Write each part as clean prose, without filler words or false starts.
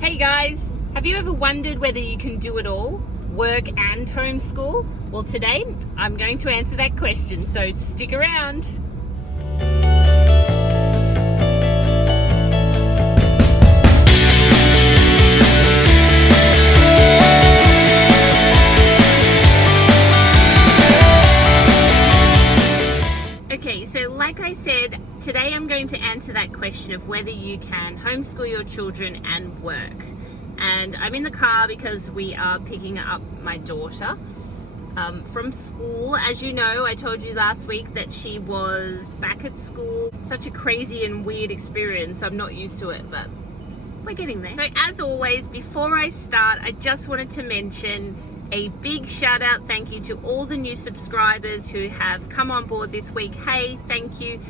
Hey guys, have you ever wondered whether you can do it all, work and homeschool? Well, today I'm going to answer that question, so stick around. Okay, so like I said, today I'm going to answer that question of whether you can homeschool your children and work. And I'm in the car because we are picking up my daughter from school. As you know, I told you last week that she was back at school. Such a crazy and weird experience. I'm not used to it, but we're getting there. So as always, before I start, I just wanted to mention a big shout out thank you to all the new subscribers who have come on board this week. Hey, thank you.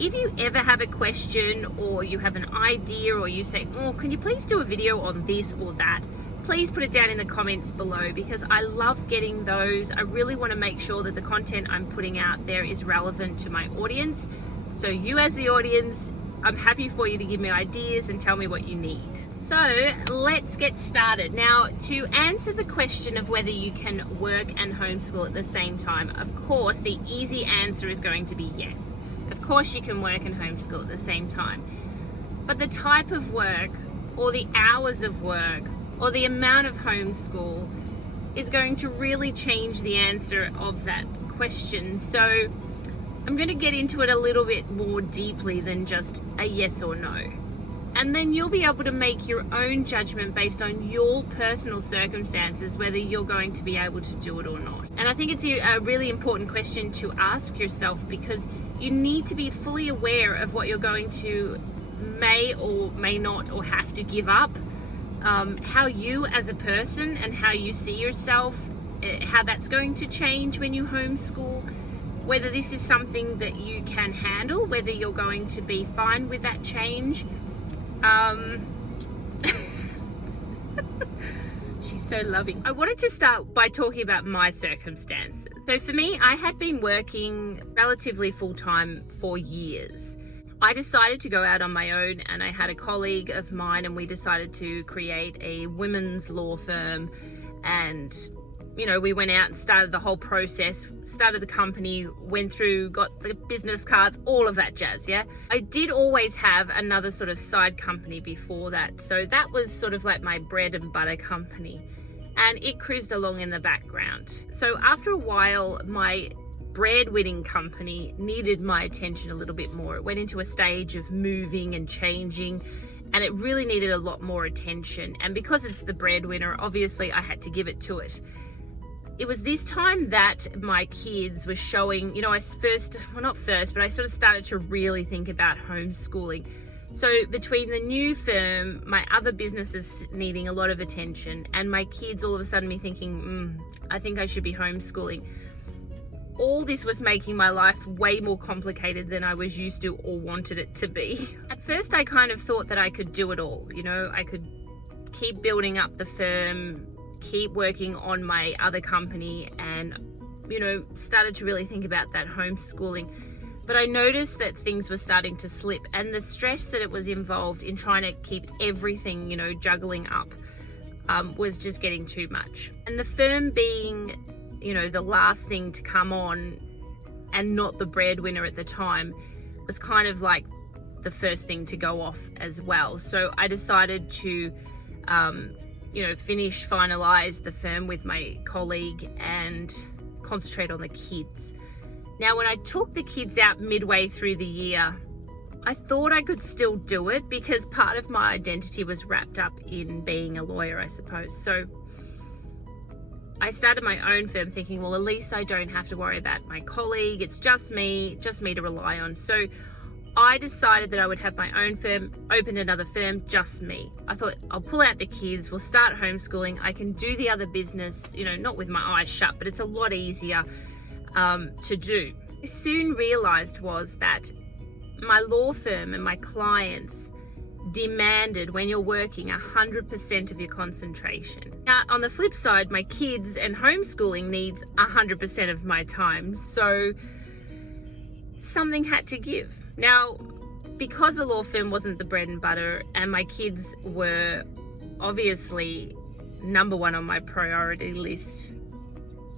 If you ever have a question or you have an idea or you say, oh, can you please do a video on this or that, please put it down in the comments below because I love getting those. I really want to make sure that the content I'm putting out there is relevant to my audience. So you as the audience, I'm happy for you to give me ideas and tell me what you need. So let's get started. Now, to answer the question of whether you can work and homeschool at the same time, of course, the easy answer is going to be yes. Of course you can work and homeschool at the same time. But the type of work or the hours of work or the amount of homeschool is going to really change the answer of that question. So I'm going to get into it a little bit more deeply than just a yes or no. And then you'll be able to make your own judgment based on your personal circumstances, whether you're going to be able to do it or not. And I think it's a really important question to ask yourself because you need to be fully aware of what you're going to may or may not or have to give up, how you as a person and how you see yourself, how that's going to change when you homeschool, whether this is something that you can handle, whether you're going to be fine with that change. She's so loving. I wanted to start by talking about my circumstances. So for me, I had been working relatively full-time for years. I decided to go out on my own and I had a colleague of mine and we decided to create a women's law firm and we went out and started the whole process, started the company, went through, got the business cards, all of that jazz, yeah? I did always have another sort of side company before that. So that was sort of like my bread and butter company. And it cruised along in the background. So after a while, my breadwinning company needed my attention a little bit more. It went into a stage of moving and changing, and it really needed a lot more attention. And because it's the breadwinner, obviously I had to give it to it. It was this time that my kids were showing, I sort of started to really think about homeschooling. So between the new firm, my other businesses needing a lot of attention, and my kids all of a sudden me thinking, I think I should be homeschooling. All this was making my life way more complicated than I was used to or wanted it to be. At first, I kind of thought that I could do it all. I could keep building up the firm, keep working on my other company and, started to really think about that homeschooling. But I noticed that things were starting to slip and the stress that it was involved in trying to keep everything, juggling up was just getting too much. And the firm being, the last thing to come on and not the breadwinner at the time was kind of like the first thing to go off as well. So I decided to finalize the firm with my colleague and concentrate on the kids. Now, when I took the kids out midway through the year, I thought I could still do it because part of my identity was wrapped up in being a lawyer, I suppose. So I started my own firm thinking, well, at least I don't have to worry about my colleague. It's just me to rely on. So I decided that I would have my own firm, open another firm, just me. I thought I'll pull out the kids, we'll start homeschooling. I can do the other business, not with my eyes shut, but it's a lot easier to do. I soon realized was that my law firm and my clients demanded when you're working 100% of your concentration. Now, on the flip side, my kids and homeschooling needs 100% of my time. So something had to give. Now, because the law firm wasn't the bread and butter and my kids were obviously number one on my priority list,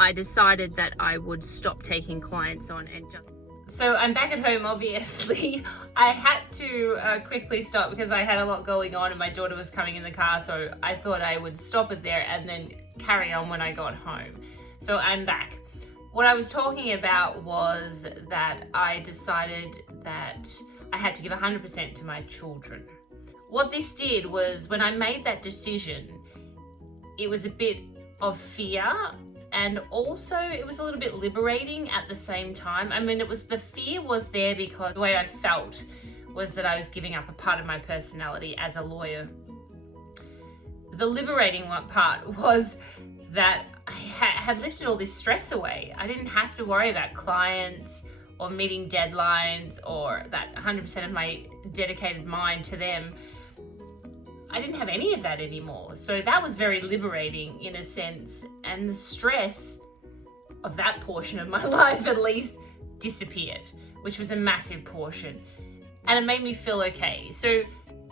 I decided that I would stop taking clients on and just... So I'm back at home, obviously. I had to quickly stop because I had a lot going on and my daughter was coming in the car, so I thought I would stop it there and then carry on when I got home. So I'm back. What I was talking about was that I decided that I had to give 100% to my children. What this did was, when I made that decision, it was a bit of fear, and also it was a little bit liberating at the same time. I mean, the fear was there because the way I felt was that I was giving up a part of my personality as a lawyer. The liberating part was that I had lifted all this stress away. I didn't have to worry about clients or meeting deadlines or that 100% of my dedicated mind to them. I didn't have any of that anymore. So that was very liberating in a sense. And the stress of that portion of my life at least disappeared, which was a massive portion. And it made me feel okay. So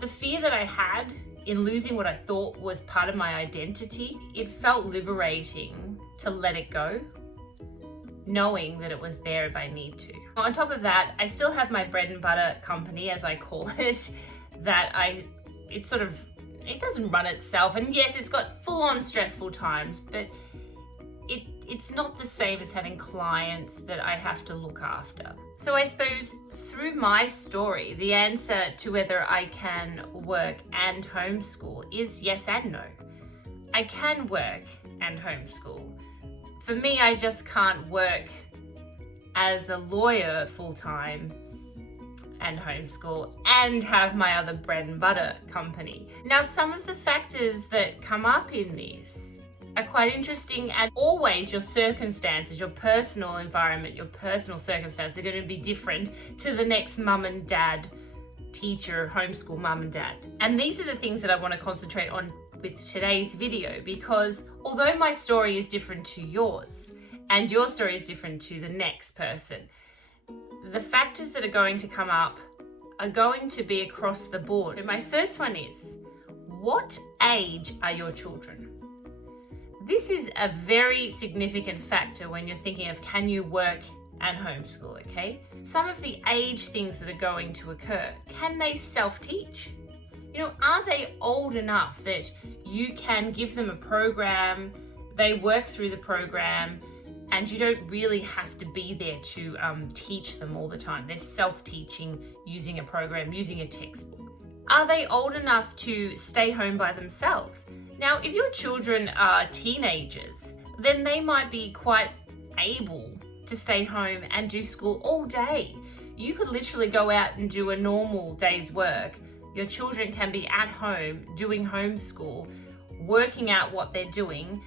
the fear that I had in losing what I thought was part of my identity, it felt liberating to let it go, knowing that it was there if I need to. On top of that, I still have my bread and butter company, as I call it, it doesn't run itself. And yes, it's got full-on stressful times, but it's not the same as having clients that I have to look after. So I suppose through my story, the answer to whether I can work and homeschool is yes and no. I can work and homeschool. For me, I just can't work as a lawyer full-time and homeschool and have my other bread and butter company. Now, some of the factors that come up in this are quite interesting, and always your circumstances, your personal environment, your personal circumstances are going to be different to the next mum and dad teacher, homeschool mum and dad. And these are the things that I want to concentrate on with today's video, because although my story is different to yours and your story is different to the next person, the factors that are going to come up are going to be across the board. So my first one is, what age are your children? This is a very significant factor when you're thinking of can you work and homeschool, okay? Some of the age things that are going to occur, can they self-teach? Are they old enough that you can give them a program, they work through the program, and you don't really have to be there to teach them all the time. They're self-teaching using a program, using a textbook. Are they old enough to stay home by themselves? Now, if your children are teenagers, then they might be quite able to stay home and do school all day. You could literally go out and do a normal day's work. Your children can be at home doing homeschool, working out what they're doing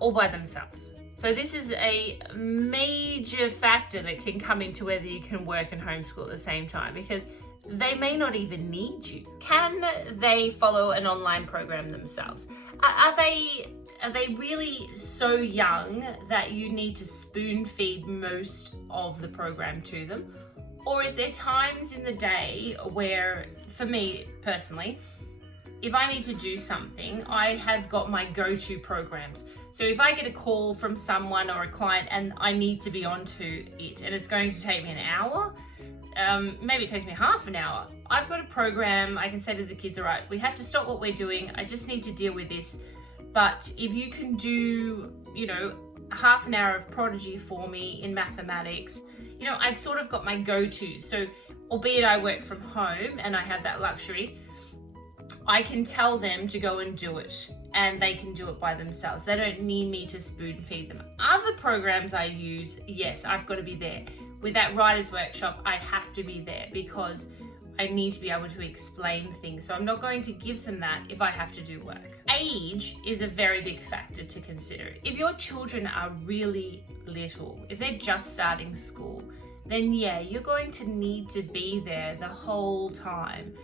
all by themselves. So this is a major factor that can come into whether you can work and homeschool at the same time, because they may not even need you. Can they follow an online program themselves? Are they really so young that you need to spoon feed most of the program to them? Or is there times in the day where, for me personally, if I need to do something, I have got my go-to programs. So if I get a call from someone or a client and I need to be onto it and it's going to take me an hour, maybe it takes me half an hour, I've got a program. I can say to the kids, all right, we have to stop what we're doing. I just need to deal with this. But if you can do, half an hour of Prodigy for me in mathematics, I've sort of got my go-to. So albeit I work from home and I have that luxury, I can tell them to go and do it and they can do it by themselves. They don't need me to spoon feed them. Other programs I use, yes, I've got to be there. With that writer's workshop, I have to be there because I need to be able to explain things. So I'm not going to give them that if I have to do work. Age is a very big factor to consider. If your children are really little, if they're just starting school, then yeah, you're going to need to be there the whole time.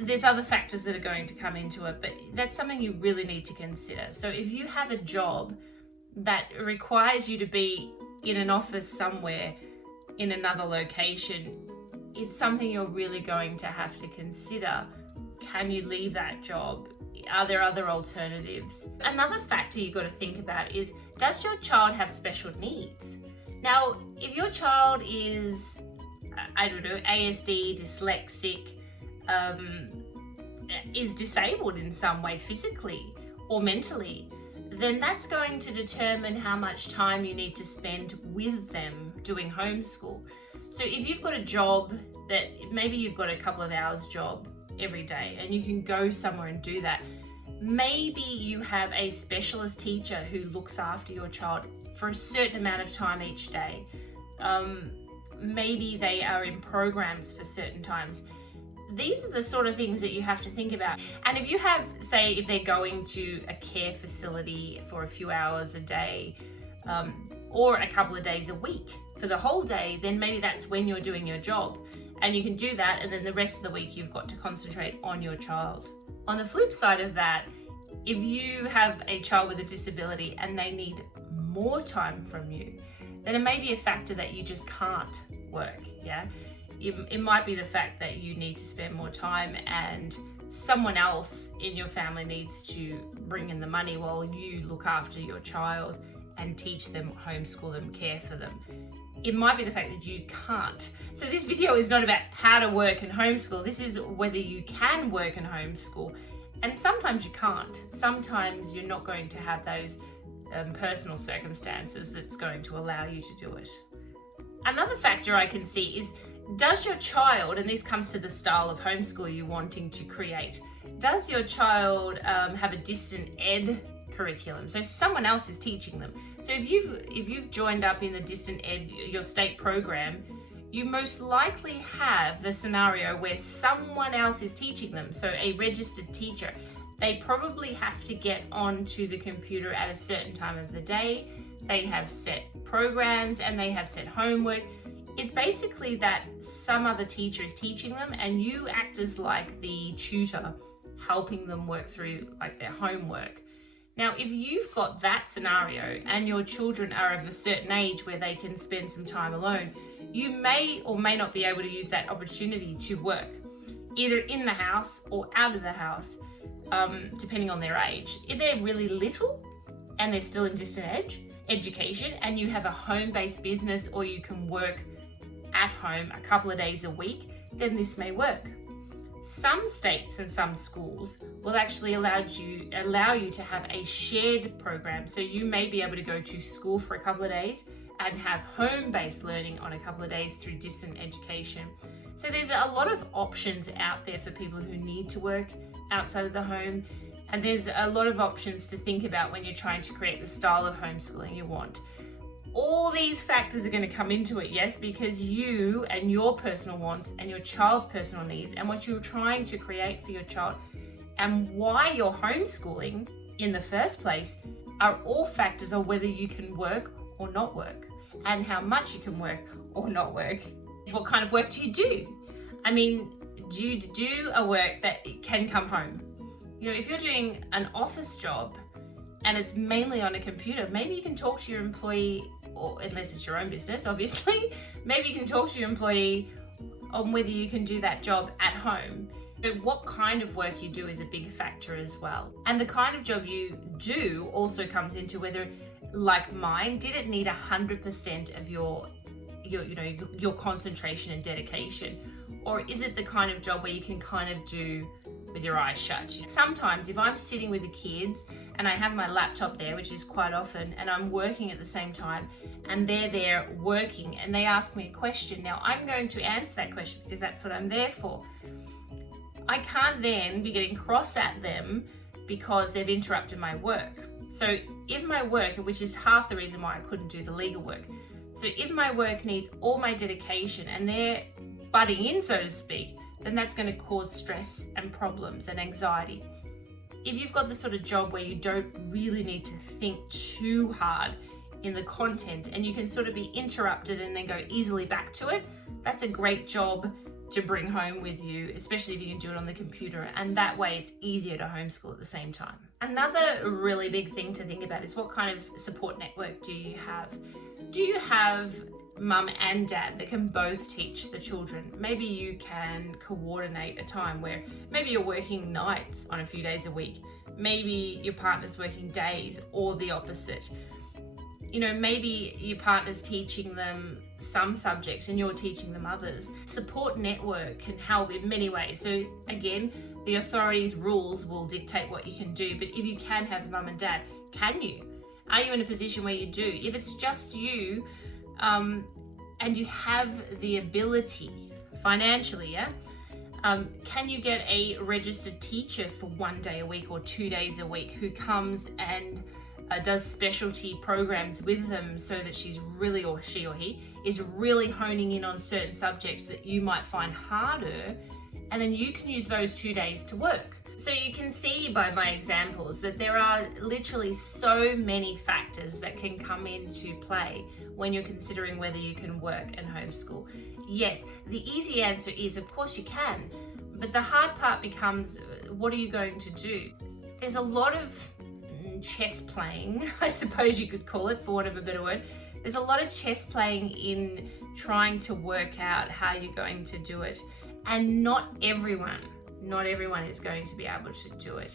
There's other factors that are going to come into it, but that's something you really need to consider. So if you have a job that requires you to be in an office somewhere in another location, it's something you're really going to have to consider. Can you leave that job? are there other alternatives? Another factor you've got to think about is, does your child have special needs? Now, if your child is, I don't know, ASD, dyslexic, is disabled in some way physically or mentally, then that's going to determine how much time you need to spend with them doing homeschool. So if you've got a job that maybe you've got a couple of hours job every day and you can go somewhere and do that, maybe you have a specialist teacher who looks after your child for a certain amount of time each day. Maybe they are in programs for certain times. These are the sort of things that you have to think about. And if you have, say, if they're going to a care facility for a few hours a day, or a couple of days a week for the whole day, then maybe that's when you're doing your job. And you can do that, and then the rest of the week you've got to concentrate on your child. On the flip side of that, if you have a child with a disability and they need more time from you, then it may be a factor that you just can't work, yeah? It might be the fact that you need to spend more time and someone else in your family needs to bring in the money while you look after your child and teach them, homeschool them, care for them. It might be the fact that you can't. So this video is not about how to work and homeschool. This is whether you can work and homeschool. And sometimes you can't. Sometimes you're not going to have those personal circumstances that's going to allow you to do it. Another factor I can see is, does your child, and this comes to the style of homeschool you're wanting to create, does your child have a distant ed curriculum? So someone else is teaching them. So if you've joined up in the distant ed, your state program, you most likely have the scenario where someone else is teaching them. So a registered teacher. They probably have to get onto the computer at a certain time of the day. They have set programs and they have set homework. It's basically that some other teacher is teaching them and you act as like the tutor, helping them work through like their homework. Now, if you've got that scenario and your children are of a certain age where they can spend some time alone, you may or may not be able to use that opportunity to work, either in the house or out of the house, depending on their age. If they're really little and they're still in distant education and you have a home-based business or you can work at home a couple of days a week, then this may work. Some states and some schools will actually allow you to have a shared program. So you may be able to go to school for a couple of days and have home-based learning on a couple of days through distant education. So there's a lot of options out there for people who need to work outside of the home. And there's a lot of options to think about when you're trying to create the style of homeschooling you want. All these factors are going to come into it, yes, because you and your personal wants and your child's personal needs and what you're trying to create for your child and why you're homeschooling in the first place are all factors of whether you can work or not work and how much you can work or not work. What kind of work do you do? I mean, do you do a work that can come home? You know, if you're doing an office job and it's mainly on a computer, maybe you can talk to your employee, or unless it's your own business, obviously, maybe you can talk to your employee on whether you can do that job at home. But what kind of work you do is a big factor as well. And the kind of job you do also comes into whether, like mine, did it need 100% of your concentration and dedication? Or is it the kind of job where you can kind of do with your eyes shut? Sometimes if I'm sitting with the kids and I have my laptop there, which is quite often, and I'm working at the same time and they're there working and they ask me a question, now I'm going to answer that question because that's what I'm there for. I can't then be getting cross at them because they've interrupted my work. So if my work, which is half the reason why I couldn't do the legal work, so if my work needs all my dedication and they're butting in, so to speak, then that's going to cause stress and problems and anxiety. If you've got the sort of job where you don't really need to think too hard in the content and you can sort of be interrupted and then go easily back to it, that's a great job to bring home with you, especially if you can do it on the computer, and that way it's easier to homeschool at the same time. Another really big thing to think about is what kind of support network do you have? Do you have mum and dad that can both teach the children? Maybe you can coordinate a time where maybe you're working nights on a few days a week. Maybe your partner's working days, or the opposite. You know, maybe your partner's teaching them some subjects and you're teaching them others. Support network can help in many ways. So again, the authorities' rules will dictate what you can do, but if you can have mum and dad, can you? Are you in a position where you do? If it's just you, and you have the ability financially, can you get a registered teacher for 1 day a week or 2 days a week who comes and does specialty programs with them, so that she's really, or she or he is really honing in on certain subjects that you might find harder, and then you can use those 2 days to work. So you can see by my examples that there are literally so many factors that can come into play when you're considering whether you can work and homeschool. Yes, the easy answer is, of course you can, but the hard part becomes, what are you going to do? There's a lot of chess playing, I suppose you could call it, for want of a better word. There's a lot of chess playing in trying to work out how you're going to do it, and not everyone is going to be able to do it.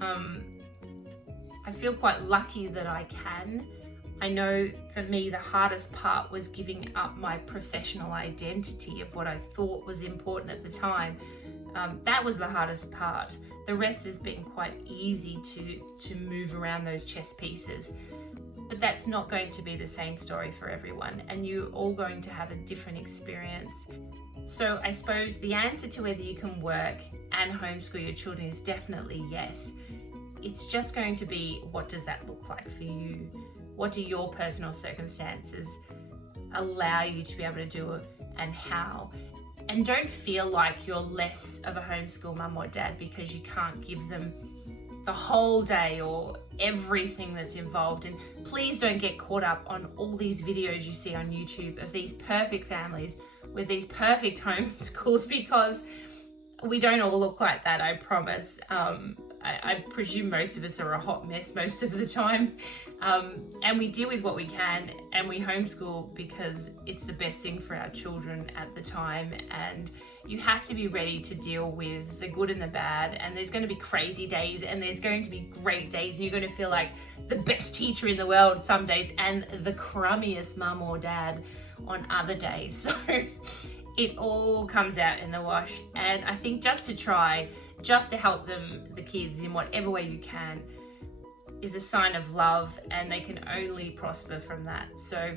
I feel quite lucky that I can. I know for me the hardest part was giving up my professional identity of what I thought was important at the time. That was the hardest part. The rest has been quite easy to move around those chess pieces. But that's not going to be the same story for everyone, and you're all going to have a different experience. So I suppose the answer to whether you can work and homeschool your children is definitely yes. It's just going to be, what does that look like for you? What do your personal circumstances allow you to be able to do it, and how? And don't feel like you're less of a homeschool mum or dad because you can't give them the whole day or everything that's involved. And please don't get caught up on all these videos you see on YouTube of these perfect families with these perfect homeschools, because we don't all look like that, I promise. I presume most of us are a hot mess most of the time. And we deal with what we can, and we homeschool because it's the best thing for our children at the time. And you have to be ready to deal with the good and the bad. And there's going to be crazy days, and there's going to be great days, and you're going to feel like the best teacher in the world some days and the crummiest mum or dad on other days. So it all comes out in the wash. And I think just to help them, the kids, in whatever way you can, is a sign of love, and they can only prosper from that. So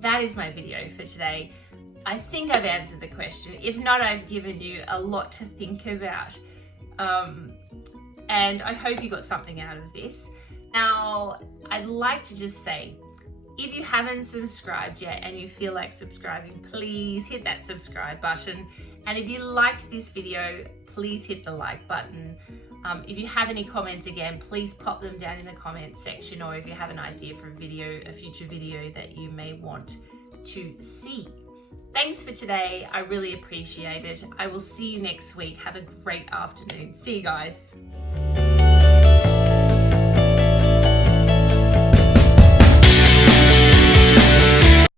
that is my video for today. I think I've answered the question. If not, I've given you a lot to think about. And I hope you got something out of this. Now, I'd like to just say, if you haven't subscribed yet and you feel like subscribing, please hit that subscribe button. And if you liked this video, please hit the like button. If you have any comments, again, please pop them down in the comments section, or if you have an idea for a future video that you may want to see. Thanks for today. I really appreciate it. I will see you next week. Have a great afternoon. See you guys.